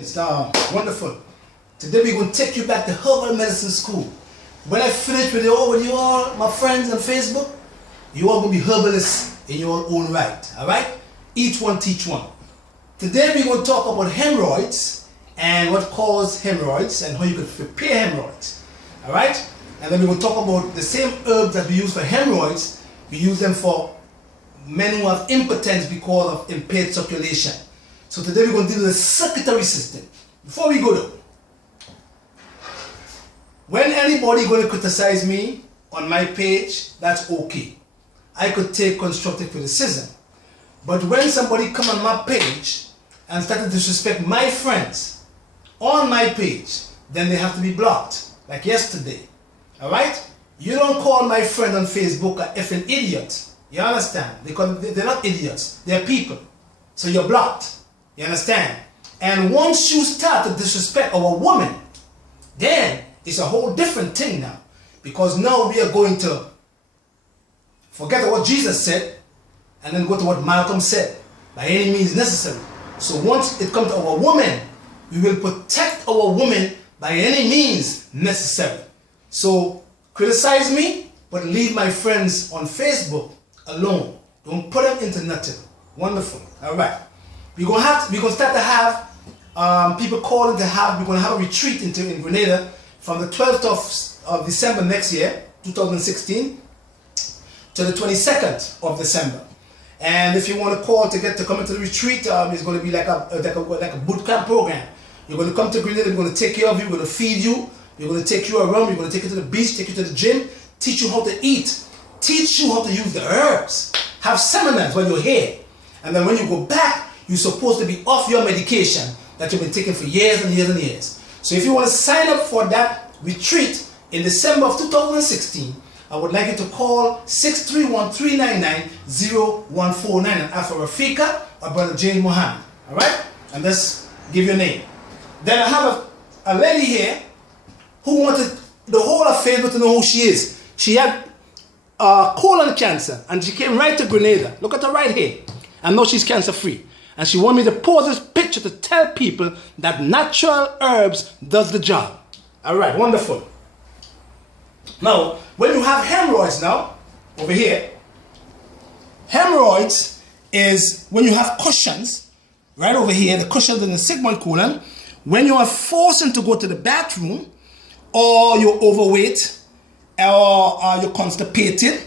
It's wonderful. Today we're going to take you back to Herbal Medicine School. When I finish with you all, my friends on Facebook, you all going to be herbalists in your own right. Alright? Each one teach one. Today we're going to talk about hemorrhoids and what causes hemorrhoids and how you can prepare hemorrhoids. Alright? And then we're going to talk about the same herbs that we use for hemorrhoids. We use them for men who have impotence because of impaired circulation. So today we're going to deal with the circulatory system. Before we go though, when anybody going to criticize me on my page, that's okay. I could take constructive criticism. But when somebody come on my page and start to disrespect my friends on my page, then they have to be blocked, like yesterday. Alright? You don't call my friend on Facebook an effing idiot. You understand? Because they're not idiots. They're people. So you're blocked. You understand? And once you start to disrespect our woman, then it's a whole different thing now. Because now we are going to forget what Jesus said and then go to what Malcolm said. By any means necessary. So once it comes to our woman, we will protect our woman by any means necessary. So criticize me, but leave my friends on Facebook alone. Don't put them into nothing. Wonderful. All right. We're gonna start to have people calling to have. We're gonna have a retreat in Grenada from the 12th of December next year, 2016, to the 22nd of December. And if you want to call to come into the retreat, it's going to be like a boot camp program. You're going to come to Grenada. We're going to take care of you. We're going to feed you. We're going to take you around. We're going to take you to the beach, take you to the gym, teach you how to eat, teach you how to use the herbs, have seminars when you're here. And then when you go back, you're supposed to be off your medication that you've been taking for years and years and years. So if you want to sign up for that retreat in December of 2016, I would like you to call 631-399-0149 and ask for Rafika or Brother James Mohammed. Alright? And let's give your name. Then I have a lady here who wanted the whole of Facebook to know who she is. She had colon cancer and she came right to Grenada. Look at her right here. And now she's cancer free. And she wanted me to pose this picture to tell people that natural herbs does the job. Alright, wonderful. Now, when you have hemorrhoids now, over here, hemorrhoids is when you have cushions, right over here, the cushions in the sigmoid colon, when you are forced to go to the bathroom, or you're overweight, or you're constipated,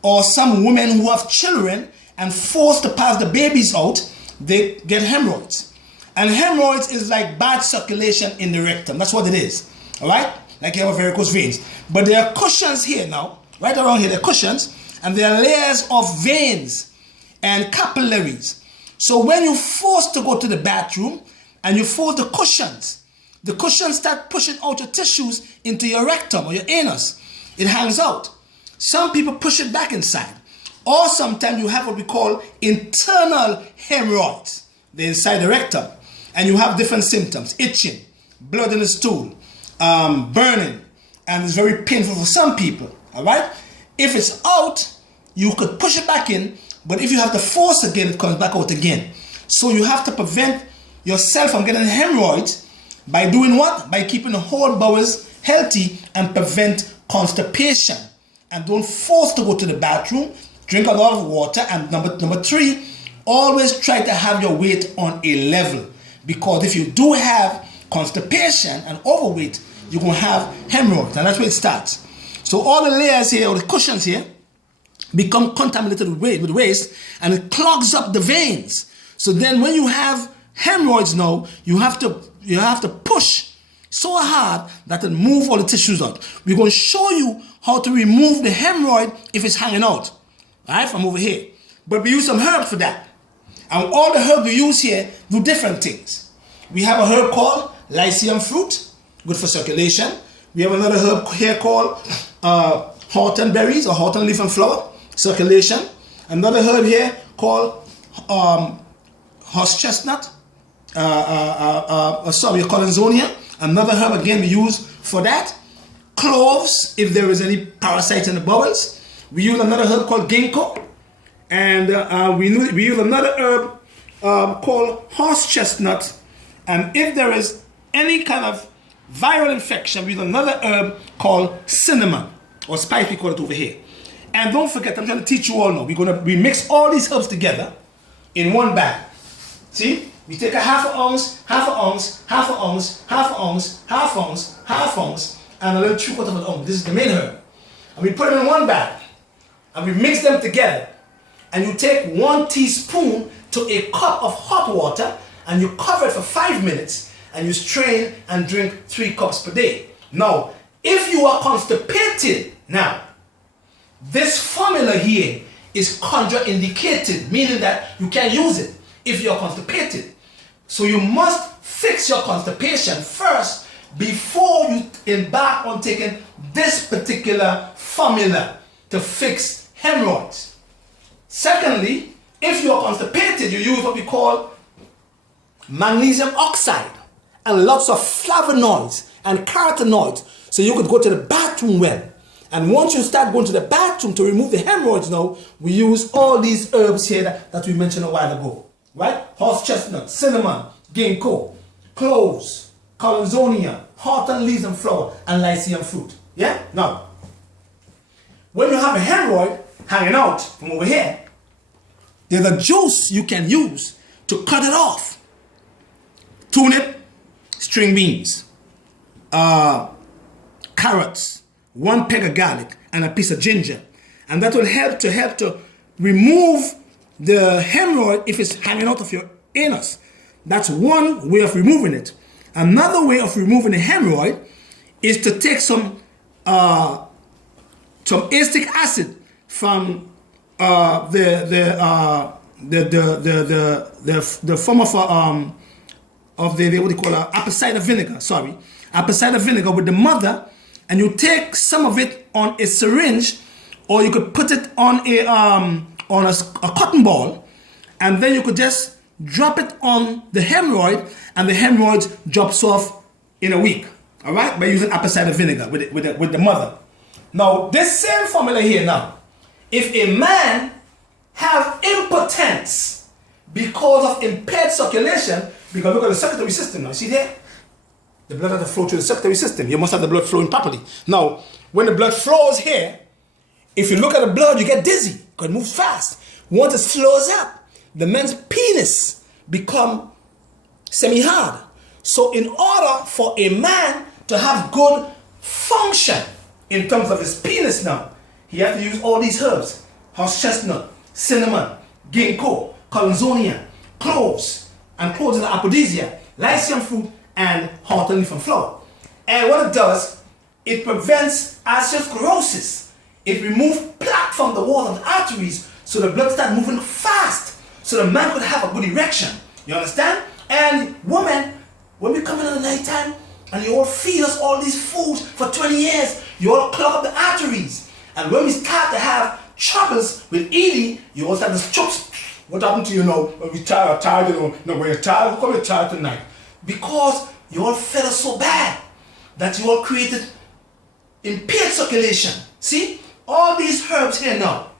or some women who have children and forced to pass the babies out, they get hemorrhoids. And hemorrhoids is like bad circulation in the rectum. That's what it is. Alright? Like you have varicose veins. But there are cushions here now. Right around here, there are cushions. And there are layers of veins and capillaries. So when you're forced to go to the bathroom and you fold the cushions start pushing out your tissues into your rectum or your anus. It hangs out. Some people push it back inside. Or sometimes you have what we call internal hemorrhoids. They're inside the rectum. And you have different symptoms. Itching, blood in the stool, burning. And it's very painful for some people. Alright? If it's out, you could push it back in. But if you have to force again, it comes back out again. So you have to prevent yourself from getting hemorrhoids by doing what? By keeping the whole bowels healthy and prevent constipation. And don't force to go to the bathroom. Drink a lot of water, and number three, always try to have your weight on a level, because if you do have constipation and overweight, you're going to have hemorrhoids, and that's where it starts. So all the layers here, or the cushions here, become contaminated with waste, and it clogs up the veins. So then when you have hemorrhoids now, you have to push so hard that it move all the tissues out. We're going to show you how to remove the hemorrhoid if it's hanging out. Alright, from over here. But we use some herbs for that. And all the herbs we use here do different things. We have a herb called lycium fruit, good for circulation. We have another herb here called hawthorn berries or hawthorn leaf and flower, circulation. Another herb here called horse chestnut, sorry, colinzonia. Another herb again we use for that. Cloves, if there is any parasites in the bowels. We use another herb called ginkgo, and we use another herb called horse chestnut, And if there is any kind of viral infection, we use another herb called cinnamon, or spice we call it over here. And don't forget, I'm trying to teach you all now. We mix all these herbs together in one bag. See? We take a half an ounce, half an ounce, half an ounce, half an ounce, half ounce, half ounce, and a little 3/4 of an ounce. This is the main herb. And we put them in one bag. And we mix them together. And you take 1 teaspoon to a cup of hot water, and you cover it for 5 minutes, and you strain and drink 3 cups per day. Now, if you are constipated, now, this formula here is contraindicated, meaning that you can't use it if you're constipated. So you must fix your constipation first before you embark on taking this particular formula to fix hemorrhoids. Secondly, if you're constipated, you use what we call magnesium oxide and lots of flavonoids and carotenoids, so you could go to the bathroom well. And once you start going to the bathroom to remove the hemorrhoids now, we use all these herbs here that we mentioned a while ago. Right? Horse chestnut, cinnamon, ginkgo, cloves, collinsonia, hawthorn leaves and flower, and lycium fruit. Yeah? Now, when you have a hemorrhoid hanging out from over here, there's a juice you can use to cut it off. Turnip, string beans, carrots, 1 peg of garlic, and a piece of ginger. And that will help to remove the hemorrhoid if it's hanging out of your anus. That's one way of removing it. Another way of removing the hemorrhoid is to take some acetic acid from the form of the what do you call it, apple cider vinegar. Sorry, apple cider vinegar with the mother, and you take some of it on a syringe, or you could put it on a cotton ball, and then you could just drop it on the hemorrhoid, and the hemorrhoid drops off in a week. All right, by using apple cider vinegar with the mother. Now, this same formula here now, if a man have impotence because of impaired circulation, because look at the circulatory system now, see there? The blood has to flow through the circulatory system. You must have the blood flowing properly. Now, when the blood flows here, if you look at the blood, you get dizzy because it moves fast. Once it slows up, the man's penis become semi-hard. So in order for a man to have good function in terms of his penis now, he has to use all these herbs: horse chestnut, cinnamon, ginkgo, collinsonia, cloves, and cloves is an aphrodisiac, lycium fruit, and hawthorn leaf and flower. And what it does, it prevents atherosclerosis. It removes plaque from the walls of the arteries, so the blood starts moving fast, so the man could have a good erection. You understand? And women, when we come in the night time and you all feed us all these foods for 20 years, you all clog up the arteries. And when we start to have troubles with eating, you all start to choke. What happened to you now? When we tired, you know, no, when you're tired, how come you're tired tonight? Because you all fed us so bad that you all created impaired circulation. See? All these herbs here now,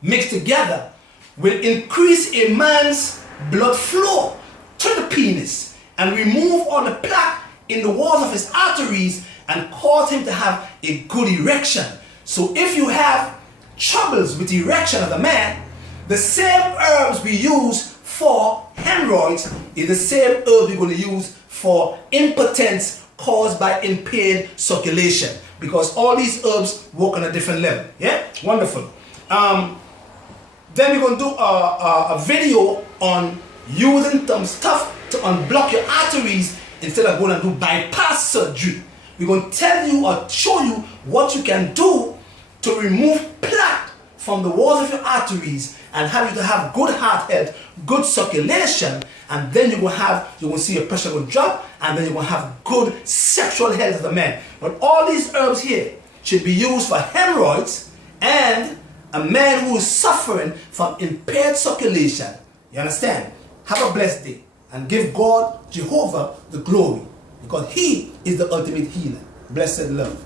mixed together, will increase a man's blood flow to the penis and remove all the plaque in the walls of his arteries and cause him to have a good erection. So if you have troubles with erection of the man, the same herbs we use for hemorrhoids is the same herb we're going to use for impotence caused by impaired circulation, because all these herbs work on a different level. Yeah, wonderful. Then we're going to do a video on using some stuff to unblock your arteries instead of going and do bypass surgery. We're going to tell you or show you what you can do to remove plaque from the walls of your arteries and have you to have good heart health, good circulation, and then you're going to see your pressure will drop, and then you're going to have good sexual health as a man. But all these herbs here should be used for hemorrhoids and a man who is suffering from impaired circulation. You understand? Have a blessed day and give God, Jehovah, the glory, because He is the ultimate healer. Blessed love.